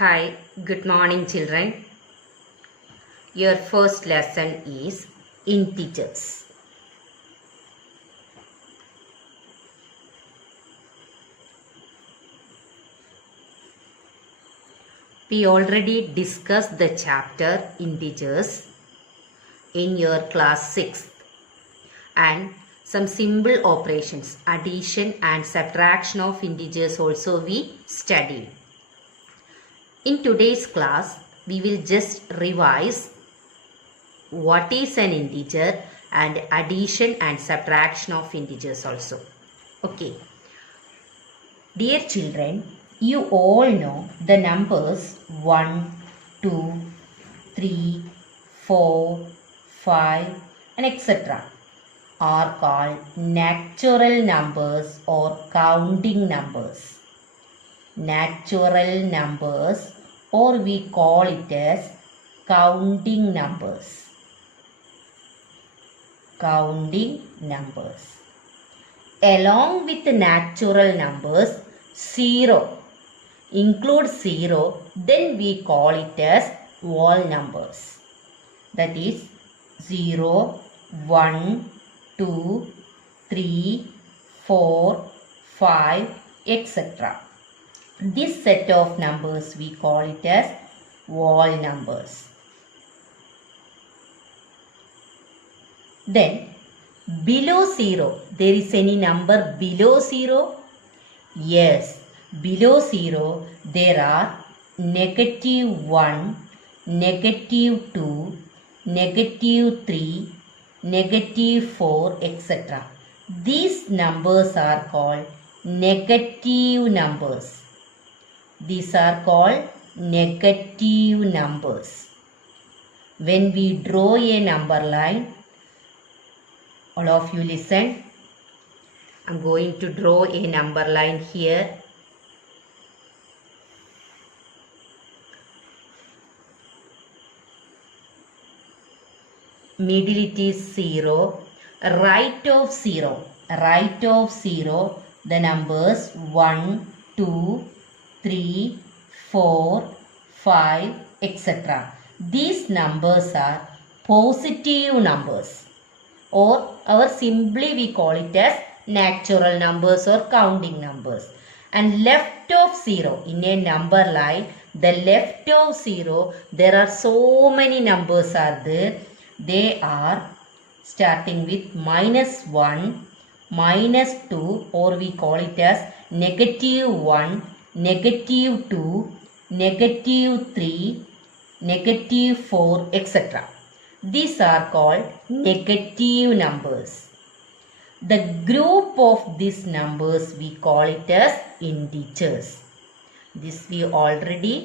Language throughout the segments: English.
Hi, good morning, children. Your first lesson is integers. We already discussed the chapter integers in your class 6th and some simple operations, addition and subtraction of integers also we studied. In today's class, we will just revise what is an integer and addition and subtraction of integers also. Okay. Dear children, you all know the numbers 1, 2, 3, 4, 5 and etc. are called natural numbers or counting numbers. Natural numbers, or we call it as counting numbers. Counting numbers. Along with the natural numbers, 0 include 0, then we call it as whole numbers. That is 0, 1, 2, 3, 4, 5, etc. This set of numbers we call it as whole numbers. Then below 0, there is any number below 0? Yes, below 0 there are -1, -2, -3, -4, etc. These numbers are called negative numbers. These are called negative numbers. When we draw a number line, all of you listen. I'm going to draw a number line here. Middle it is 0. Right of 0. Right of 0. The numbers 1, 2, 3, 4, 5, etc. These numbers are positive numbers, or simply we call it as natural numbers or counting numbers. And left of 0, in a number line, the left of 0, there are so many numbers are there. They are starting with -1, -2, or we call it as -1, -2, -3, -4, etc. These are called negative numbers. The group of these numbers we call it as integers. This we already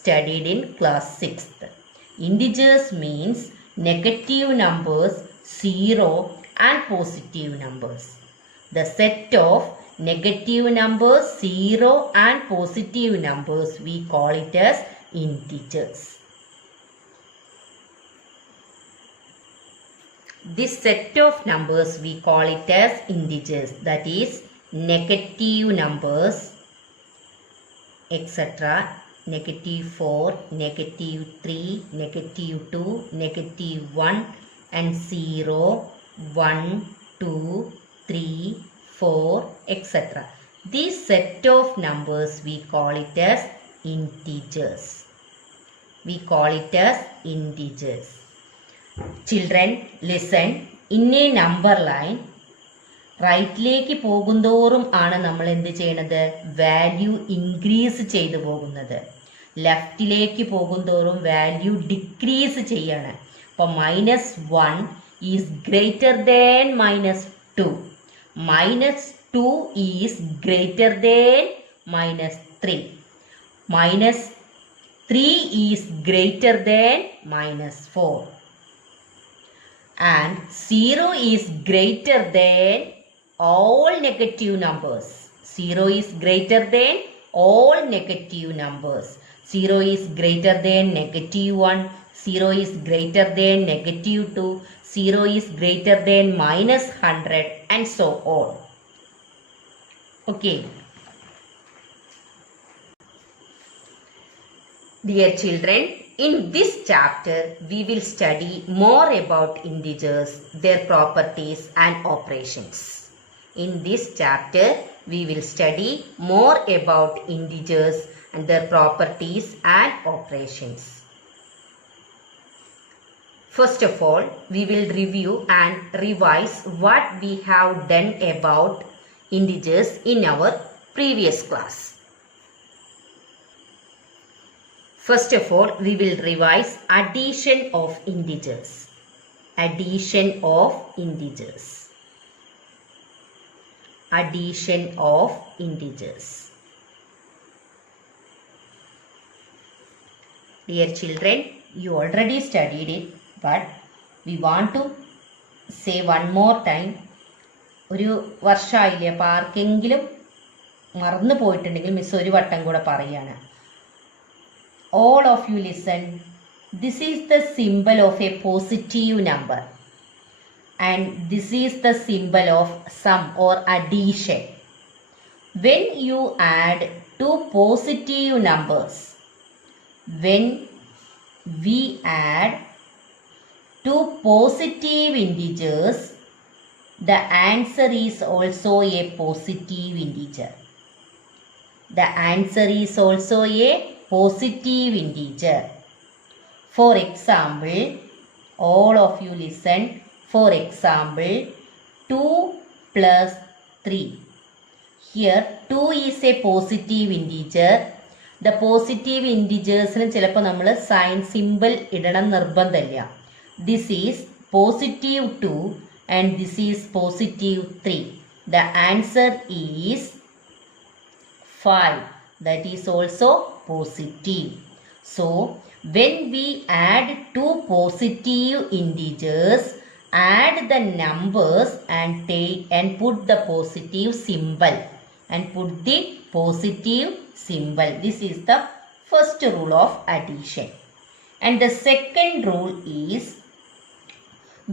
studied in class 6th. Integers means negative numbers, 0 and positive numbers. The set of negative numbers, 0 and positive numbers we call it as integers. This set of numbers we call it as integers, that is negative numbers, etc. -4, -3, -2, -1 and 0, 1, 2, 3, 4, etc. This set of numbers we call it as integers. We call it as integers. Children, listen. In a number line, റൈറ്റിലേക്ക് പോകുന്തോറും ആണ് നമ്മൾ എന്ത് ചെയ്യണത്? Value increase ചെയ്തു പോകുന്നത്. ലെഫ്റ്റിലേക്ക് പോകുന്തോറും വാല്യൂ ഡിക്രീസ് ചെയ്യാണ്. അപ്പോൾ -1 is greater than -2. -2 is greater than -3. -3 is greater than -4. And 0 is greater than all negative numbers. 0 is greater than all negative numbers. 0 is greater than -1. 0 is greater than -2. 0 is greater than -100 and so on. Okay. Dear children, in this chapter we will study more about integers, their properties and operations. In this chapter we will study more about integers and their properties and operations. First of all, we will review and revise what we have done about integers in our previous class. First of all, we will revise addition of integers. Addition of integers. Addition of integers. Dear children, you already studied it, but we want to say one more time. ഒരു വർഷമായില്ലേ അപ്പോൾ ആർക്കെങ്കിലും മറന്നു പോയിട്ടുണ്ടെങ്കിൽ miss ഒരു വട്ടം കൂടെ പറയാണ്. All of you listen. This is the symbol of a positive number and this is the symbol of sum or addition. When you add two positive numbers, when we add two positive integers, the answer is also a positive integer. The answer is also a positive integer. For example, all of you listen. For example, 2 plus 3. Here 2 is a positive integer. The positive integers ചിലപ്പോൾ നമ്മൾ sign simple ഇടണം നിർബന്ധമില്ല. This is positive 2 and this is positive 3. The answer is 5. That is also positive. So, when we add two positive integers, add the numbers and take and put the positive symbol. And put the positive symbol. This is the first rule of addition. And the second rule is,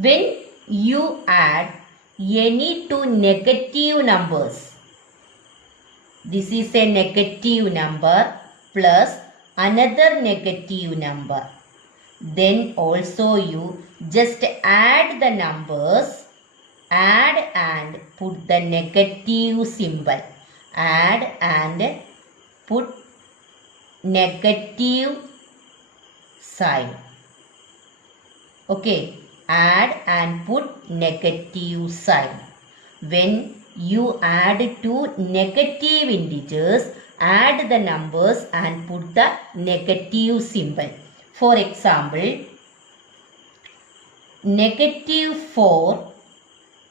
when you add any two negative numbers, this is a negative number plus another negative number. Then also you just add the numbers, add and put the negative symbol. Add and put negative sign. Okay, add and put negative sign. When you add two negative integers, add the numbers and put the negative symbol. For example, negative 4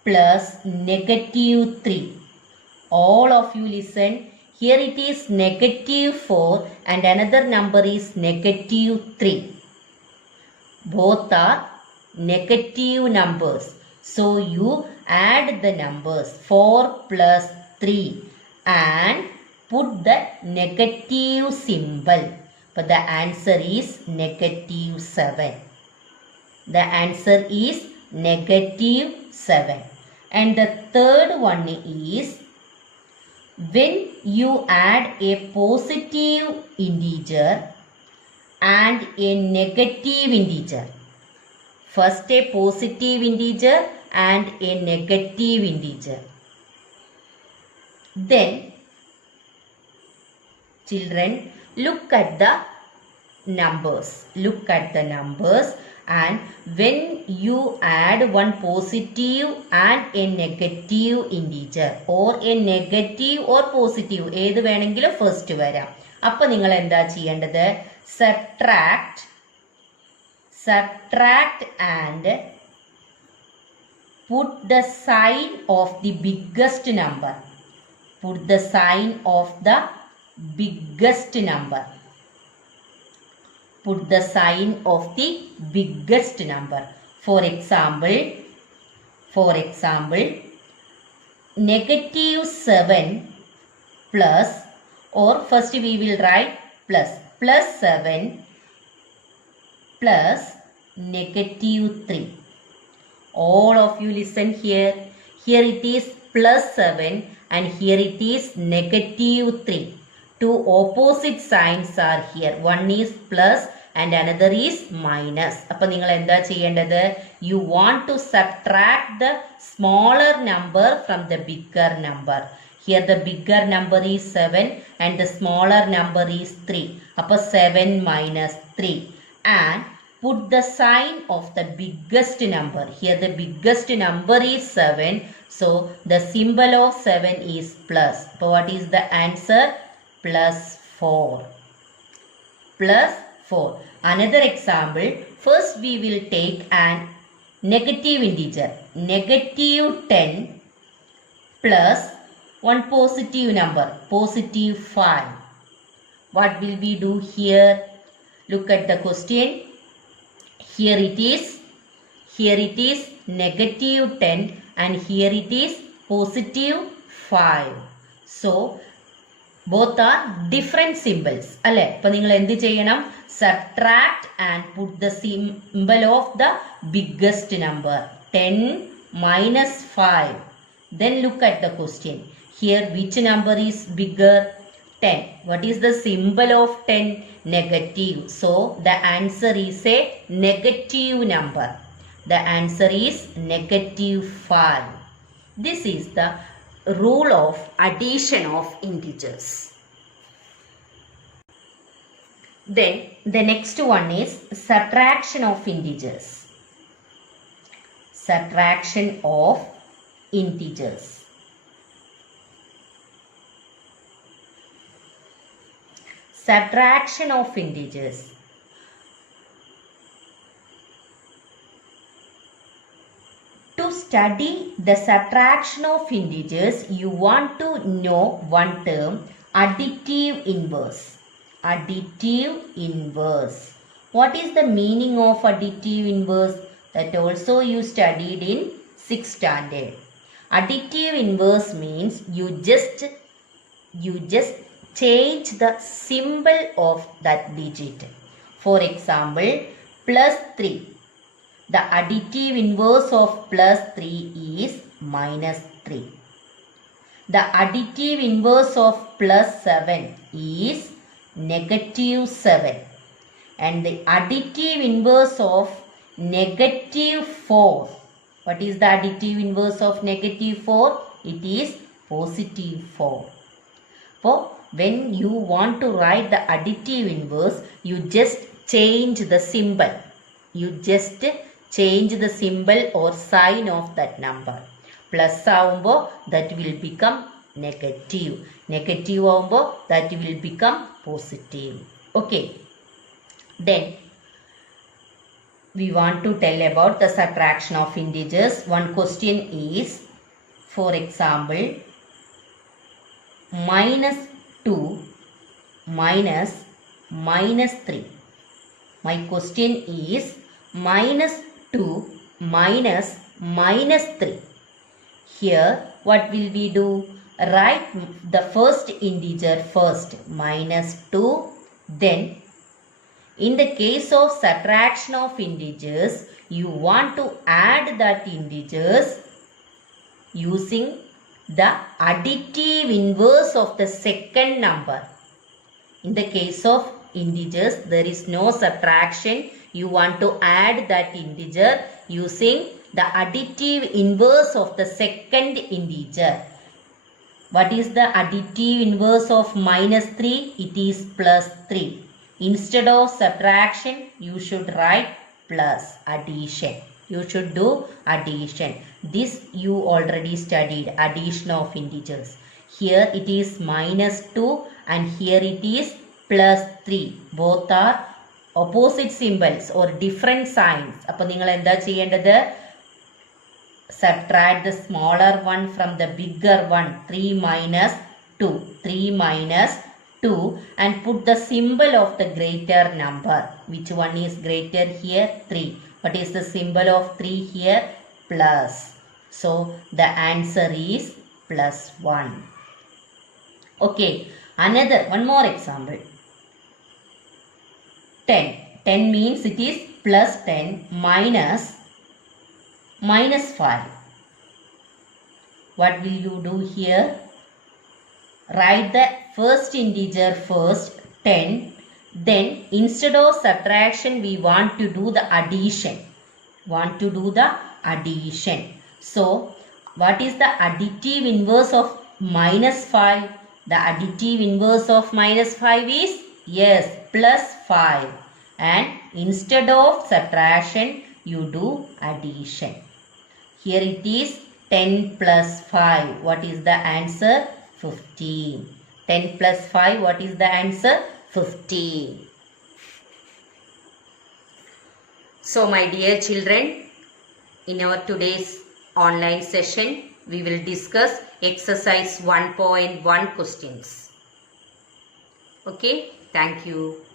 plus negative 3. All of you listen. Here it is negative 4 and another number is negative 3. Both are negative numbers. So you add the numbers 4 plus 3 and put the negative symbol. But the answer is negative 7. The answer is negative 7. And the third one is, when you add a positive integer and a negative integer. First a positive integer and a negative integer. Then, children, look at the numbers. Look at the numbers, and when you add one positive and a negative integer or a negative or positive, ഏത് വേണമെങ്കിലും first വരാം. അപ്പോൾ നിങ്ങൾ എന്താ ചെയ്യേണ്ടത്? Subtract and put the sign of the biggest number. Put the sign of the biggest number. Put the sign of the biggest number. For example, negative 7 plus, or first we will write plus 7 plus negative 3. All of you listen here. Here it is plus 7 and here it is negative 3. two opposite signs are here. One is plus and another is minus. അപ്പോൾ നിങ്ങൾ എന്താ ചെയ്യേണ്ടത്? You want to subtract the smaller number from the bigger number. Here the bigger number is 7 and the smaller number is 3. അപ്പോൾ 7 minus 3 and put the sign of the biggest number. Here the biggest number is 7. So the symbol of 7 is plus. So what is the answer? Plus 4. Plus 4. Another example. First we will take an negative integer. Negative 10 plus one positive number. Positive 5. What will we do here? Look at the question. Here it is negative 10 and here it is positive 5. So both are different symbols. അല്ലേ? അപ്പോൾ നിങ്ങൾ എന്ത് ചെയ്യണം? Subtract and put the symbol of the biggest number. 10 minus 5. Then look at the question. Here which number is bigger? 10. What is the symbol of 10? Negative. So the answer is a negative number. The answer is negative 5. This is the rule of addition of integers. Then the next one is subtraction of integers. Subtraction of integers. Subtraction of integers. To study the subtraction of integers, you want to know one term, additive inverse. Additive inverse. What is the meaning of additive inverse? That also you studied in 6th standard. Additive inverse means you just change the symbol of that digit. For example, plus 3. The additive inverse of plus 3 is minus 3. The additive inverse of plus 7 is negative 7. And the additive inverse of negative 4. What is the additive inverse of negative 4? It is positive 4. So when you want to write the additive inverse, you just change the symbol. You just change the symbol or sign of that number. Plus ആവുമ്പോൾ that will become negative. Negative ആവുമ്പോൾ that will become positive. Okay. Then we want to tell about the subtraction of integers. One question is, for example, minus 2 minus 3. My question is minus 2 minus 3. Here what will we do? Write the first integer first, minus 2. Then in the case of subtraction of integers, you want to add that integers using the additive inverse of the second number. In the case of integers, there is no subtraction. You want to add that integer using the additive inverse of the second integer. What is the additive inverse of minus 3? It is plus 3. Instead of subtraction, you should write plus, addition. You should do addition. This you already studied, addition of integers. Here it is minus 2 and here it is plus 3. Both are opposite symbols or different signs. അപ്പോൾ നിങ്ങൾ എന്താ ചെയ്യേണ്ടത്? Subtract the smaller one from the bigger one. 3 minus 2. 3 minus 2 and put the symbol of the greater number. Which one is greater here? 3. What is the symbol of 3 here? Plus. So the answer is plus 1. Okay. Another, one more example. 10. 10 means it is plus 10 minus 5. What will you do here? write the first integer first, 10. Then instead of subtraction, we want to do the addition. So what is the additive inverse of minus 5? The additive inverse of minus 5 is, yes, plus 5. And instead of subtraction, you do addition. Here it is 10 plus 5. What is the answer? 15. 10 plus 5, what is the answer? 15. So my dear children, in our today's online session, we will discuss exercise 1.1 questions. Okay, thank you.